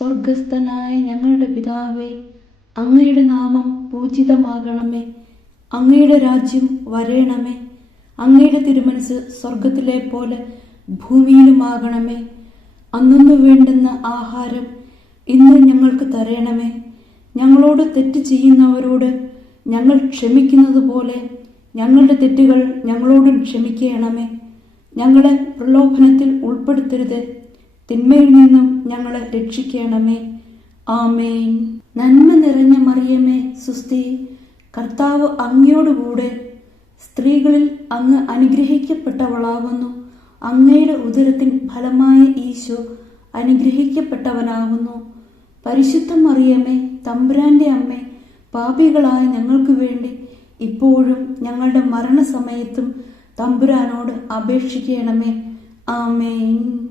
സ്വർഗസ്ഥനായ ഞങ്ങളുടെ പിതാവേ, അങ്ങയുടെ നാമം പൂജിതമാകണമേ. അങ്ങയുടെ രാജ്യം വരേണമേ. അങ്ങയുടെ തിരുമനസ് സ്വർഗത്തിലെ പോലെ ഭൂമിയിലുമാകണമേ. അന്നു വേണ്ടുന്ന ആഹാരം ഇന്ന് ഞങ്ങൾക്ക് തരണമേ. ഞങ്ങളോട് തെറ്റ് ചെയ്യുന്നവരോട് ഞങ്ങൾ ക്ഷമിക്കുന്നത് പോലെ ഞങ്ങളുടെ തെറ്റുകൾ ഞങ്ങളോടും ക്ഷമിക്കണമേ. ഞങ്ങളെ പ്രലോഭനത്തിൽ ഉൾപ്പെടുത്തരുത്, തിന്മയിൽ നിന്നും ഞങ്ങളെ രക്ഷിക്കണമേ. ആമേൻ. നന്മ നിറഞ്ഞ മറിയമേ, സുസ്തി, കർത്താവ് അങ്ങയോടുകൂടെ സ്ത്രീകളിൽ അങ്ങ് അനുഗ്രഹിക്കപ്പെട്ടവളാകുന്നു. അങ്ങയുടെ ഉദരത്തിൻ ഫലമായ ഈശോ അനുഗ്രഹിക്കപ്പെട്ടവനാകുന്നു. പരിശുദ്ധ മറിയമേ, തമ്പുരാന്റെ അമ്മേ, പാപികളായ ഞങ്ങൾക്ക് വേണ്ടി ഇപ്പോഴും ഞങ്ങളുടെ മരണസമയത്തും തമ്പുരാനോട് അപേക്ഷിക്കണമേ. ആമേൻ.